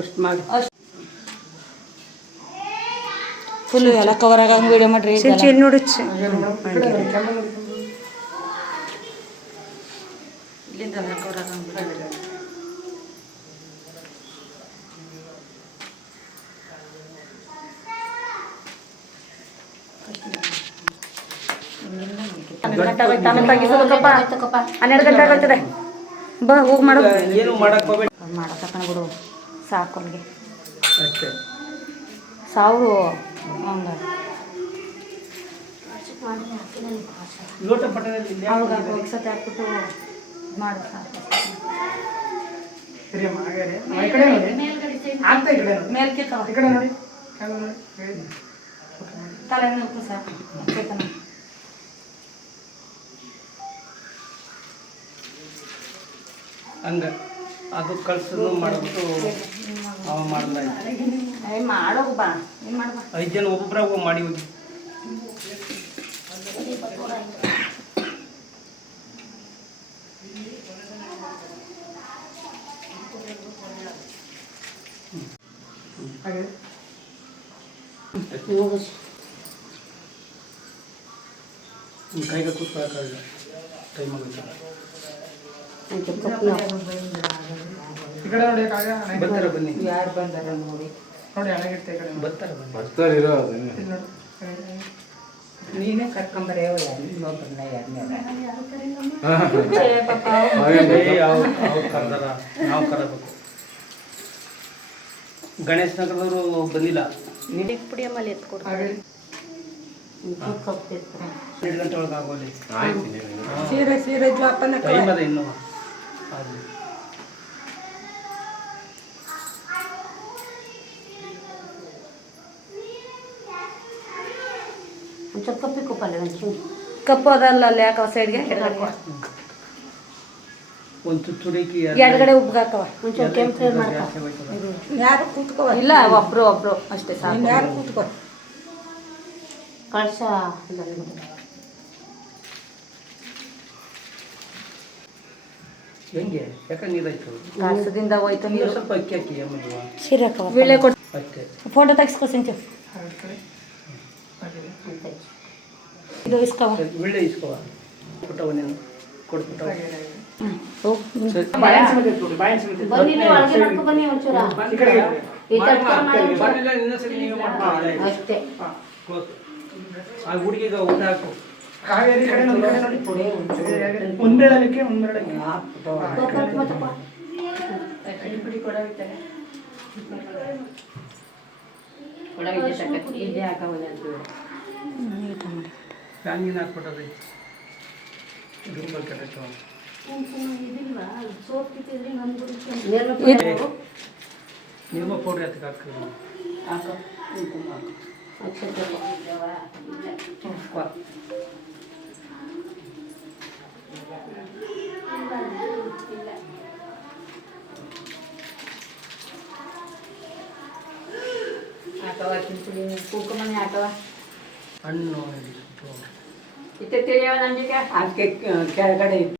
ಅಷ್ಟು ಮಾಡಿ ಫುಲ್ ಎಲ್ಲ ಕವರ್ ಆಗಂಗೆ ವಿಡಿಯೋ ಮಾಡ್ರಿ ನೋಡಿಚ್ಚು ಇಲ್ಲಿಂದ ಎಲ್ಲ ಕವರ್ ಆಗಂಗೆ ಹನ್ನೆರಡು ಗಂಟೆ ಆಗೋಯ್ತದೆ ಬಾ ಹೋಗಿ ಮಾಡು ಏನು ಮಾಡಕ್ಕೆ ಹೋಗ್ಬೇಡಿ ಮಾಡತಕ್ಕ ಬಿಡು ಸಾಕು ಅಲ್ಲಿಗೆ ಅಷ್ಟೇ ಸಾವು ಹಂಗೆ ಲೋಟ ಪಟ್ಟದಲ್ಲಿ ಅವಾಗ ಹೋಗ್ಸತ್ತೆ ಹಾಕ್ಬಿಟ್ಟು ಮಾಡು ಸಾಕು ಮೇಲ್ಕೆ ತಲೆ ನೋಡ್ತು ಸಾಕು ಹಂಗೆ ಅದು ಕಳ್ಸೋದು ಮಾಡೋದು ಅವ ಮಾಡಿದ್ರೆ ಮಾಡೋಗು ಬಾ ಏನು ಮಾಡ್ಬಾ 5 ಜನ ಒಬ್ಬೊಬ್ಬರಾಗ ಹೋಗಿ ಮಾಡಿ ಹೋಗಿ ಕೈಗೆ ಕೂತ್ಕೊಳ್ಳೋಕ್ಕಾಗಲ್ಲ ಟೈಮ್ ಆಗುತ್ತೆ ಬರ್ತಾರೆ ಬನ್ನಿ ಯಾರು ಬಂದಾರ ನೋಡಿ ಬರ್ತಾರೆ ನೀನೇ ಕರ್ಕೊಂಬರೇ ಇನ್ನೊಬ್ಬರನ್ನ ಅವ್ರು ಕರೆದಾರ ನಾವು ಕರಬೇಕು ಗಣೇಶ್ ನಗರದವರು ಬಂದಿಲ್ಲ ಪುಡಿ ಆಮೇಲೆ ಎತ್ಕೊಡ್ತಾರೆ 2 ಗಂಟೆ ಒಳಗೆ ಆಗೋಲಿ ಸೀರೆ ಜ್ವಾಪನ ಟೈಮ್ ಅದ ಇನ್ನೂ ಆಗಲಿ ಒಂಚೂರು ಕಪ್ಪಿ ಪಲ್ಯ ಒಂಚೂರು ಕಪ್ಪು ಅದಲ್ಲ ಅಲ್ಲಿ ಯಾಕವ ಸೈಡ್ಗೆ ಒಂದು ತುತ್ತೂರಿಕಿ ಎಡಗಡೆ ಉಬ್ಗಾಕವ ಒಂಚೂರು ಕೆಂಪು ಮಾಡ್ಕೊ ಯಾರು ಕೂತ್ಕೋ ಇಲ್ಲ ಒಬ್ರು ಅಷ್ಟೇ ಸಾಕು ಯಾರು ಕೂತ್ಕೋ ಕಳ್ಸ ಹೆಂಗೆ ಯಾಕಂದ್ರೆ ನೀರಾಯ್ತು ಕಳ್ಸದಿಂದ ಹೋಯ್ತು ನೀವು ನೀರು ಸ್ವಲ್ಪ ಅಕ್ಕಿ ಹಾಕಿ ಅಮ್ಮ ಸೀರಕವ ವಿಳೆ ಕೊಟ್ಟು ಅಷ್ಟೇ ಫೋಟೋ ತೆಗಿಸ್ಕೊ ಸಿಂಚು ಇದು ಇಸ್ಕವ ಒಳ್ಳೆ ಇಸ್ಕೋ ಕೊಟ್ಟವ ನೀನು ಕೊಟ್ಬಿಟ್ಟವ ಬನ್ನಿ ನೀವು ಒಳಗೆ ನೋಡ್ಕೊ ಬನ್ನಿ ಒಂಚೂರ ಇನ್ನೊಂದ್ಸರಿ ನೀವು ಮಾಡ್ಕೊಳ್ಳಿ ಅಷ್ಟೇ ಆ ಹುಡುಗಿಗೆ ಊಟ ಹಾಕು ಫ್ಯಾನಿನ ಹಾಕ್ಬಿಟ್ಟದೆ ನಿಮ್ಮ ಪೌಡ್ರ್ ಎತ್ತಕ್ಕೆ ಹಾಕಿ ಹಣ್ಣು ಕೆಳಗಡೆ